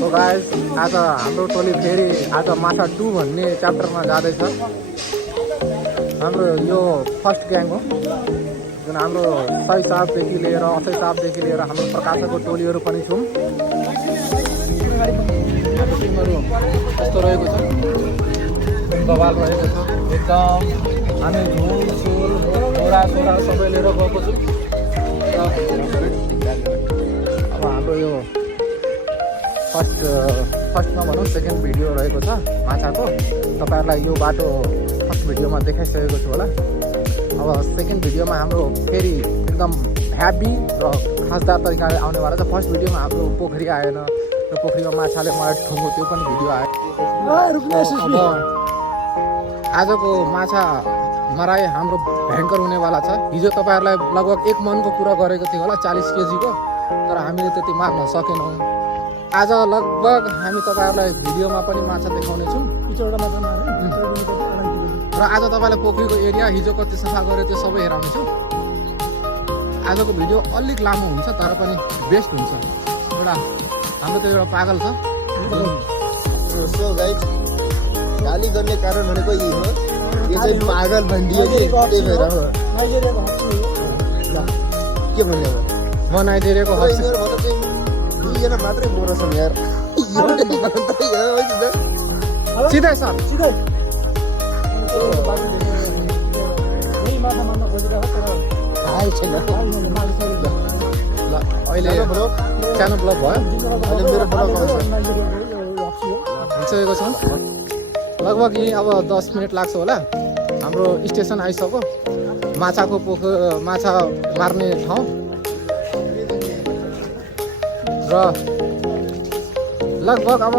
So guys आज हाम्रो टोली फेरि आज माछा 2 भन्ने च्याप्टरमा जाँदैछ। हाम्रो यो फर्स्ट ग्याङ हो जुन हाम्रो सही साहबदेखि लिएर असै साहबदेखि लिएर हाम्रो प्रकाशको टोलीहरू पनि छौँ। टिमहरू यस्तो रहेको छ, बवाल रहेको छ एकदम। हामी झुलसुल छोरा सबै लिएर गएको छौँ। अब हाम्रो यो फर्स्टमा भनौँ सेकेन्ड भिडियो रहेको छ माछाको। तपाईँहरूलाई यो बाटो फर्स्ट भिडियोमा देखाइसकेको छु होला। अब सेकेन्ड भिडियोमा हाम्रो फेरि एकदम ह्याप्पी र खासदार तरिकाले आउनेवाला छ। फर्स्ट भिडियोमा हाम्रो पोखरी आएन, र पोखरीमा माछाले मलाई ठुङ्गो त्यो पनि भिडियो आयो। अब आजको माछा मराई हाम्रो भयङ्कर हुनेवाला छ। हिजो तपाईँहरूलाई लगभग 1 मनको कुरा गरेको थियो होला 40 केजीको, तर हामीले त्यति मार्न सकेनौँ। आज लगभग हामी तपाईँहरूलाई भिडियोमा पनि माछा देखाउनेछौँ। र आज तपाईँलाई पोखरीको एरिया हिजो कति सफा गऱ्यो त्यो सबै हेराउनेछु। आजको भिडियो अलिक लामो हुन्छ तर पनि बेस्ट हुन्छ। एउटा हाम्रो त्यो एउटा पागल छ। सो गाइस गाली गर्ने कारण भनेको यही हो, यो चाहिँ पागल भनिदियो कि त्यही भएर हो। के भन्ने हो म नाइजेरियाको हस्पिटल भन्दा चाहिँ 2 जना मात्रै बोल्न छन् यार। सिधै सर सिधै अहिले सानो ब्लग भयो, मेरो ब्लग भइसकेको छ। लगभग यहीँ अब 10 मिनट लाग्छ होला। हाम्रो स्टेसन आइसक्यो, माछाको माछा मार्ने ठाउँ। र लगभग अब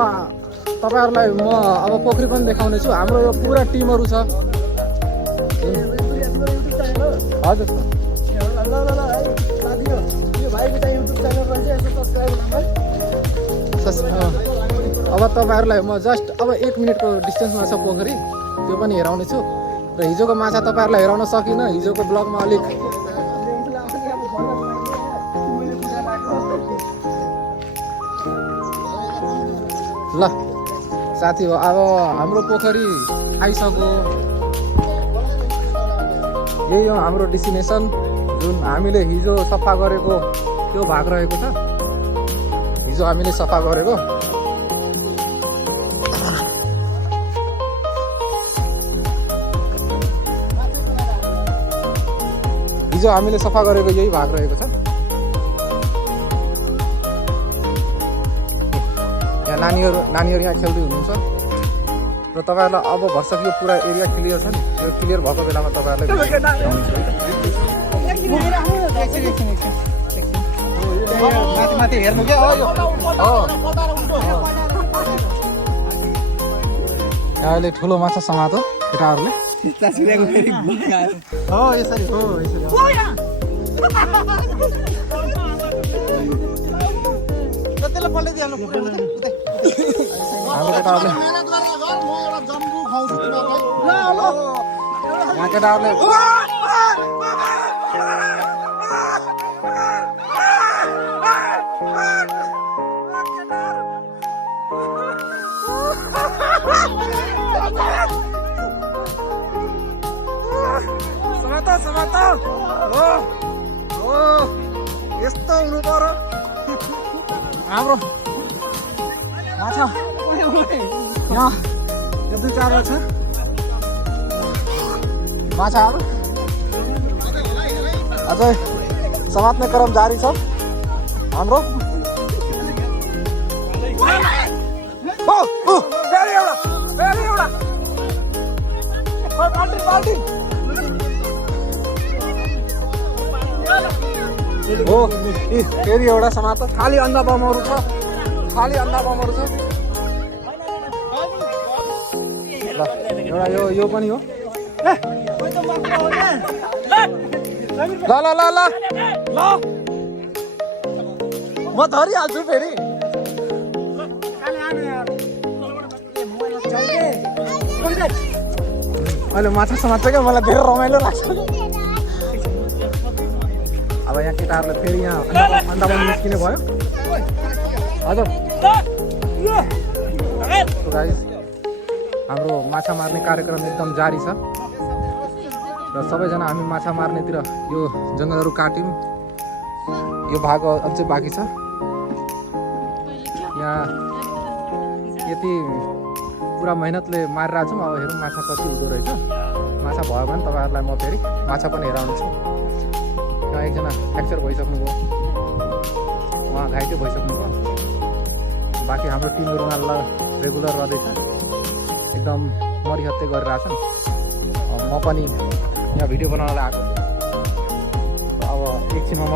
तपाईँहरूलाई म अब पोखरी पनि देखाउने छु। हाम्रो यो पुरा टिमहरू छ। हजुर अब तपाईँहरूलाई म जस्ट अब 1 मिनटको डिस्टेन्समा छ पोखरी, त्यो पनि हेराउने छु। र हिजोको माछा तपाईँहरूलाई हेराउन सकिनँ, हिजोको ब्लगमा अलिक ल साथी हो। अब हाम्रो पोखरी आइसक्यो, यही हो हाम्रो डेस्टिनेसन। जुन हामीले हिजो सफा गरेको त्यो भाग रहेको छ, हिजो हामीले सफा गरेको। हिजो हामीले सफा गरेको यही भाग रहेको छ। यहाँ नानीहरू यहाँ खेल्दै हुनुहुन्छ। र तपाईँहरूलाई अब भर्सक यो पुरा एरिया क्लियर छ नि, यो क्लियर भएको बेलामा तपाईँहरूलाई माथि हेर्नु क्या अहिले ठुलो माछा समातो केटाहरूले। यसरी हो हाम्रो केटाहरूले समातो यस्तो हुनु पर्यो हाम्रो माछा। यहाँ 2-4 छ माछाहरू अझै समात्ने क्रम जारी छ हाम्रो। हो फेरि एउटा समातो। खाली अन्डा बमहरू छ, खाली अन्डा बमहरू छ। एउटा यो पनि हो। ल ल ल ल ल म धरिहाल्छु फेरि। अहिले माछा समात्छ क्या, मलाई धेरै रमाइलो लाग्छ। अब यहाँ केटाहरूले फेरि यहाँ अन्डा बम निस्किने भयो। हजुर So guys, हाम्रो माछा मार्ने कार्यक्रम एकदम जारी छ र सबैजना हामी माछा मार्नेतिर यो जङ्गलहरू काट्यौँ। यो भाग अझै बाँकी छ। यहाँ यति पुरा मेहनतले मारिरहेको छौँ। अब हेरौँ माछा कति हुँदो रहेछ। माछा भयो भने तपाईँहरूलाई म फेरि माछा पनि हेराउनेछु। यहाँ एकजना फ्र्याक्चर भइसक्नुभयो, उहाँ घाइते भइसक्नुभयो। बाँकी हाम्रो टिमहरू उहाँलाई रेगुलर रहँदैछ, एकदम मरिहत्ते गरिरहेछन्। म पनि यहाँ भिडियो बनाउनलाई आएको छु। अब एकछिनमा म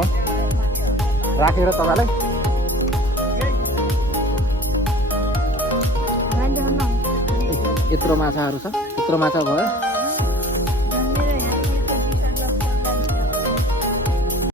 राखेर तपाईँलाई यत्रो माछाहरू छ, यत्रो माछा भयो।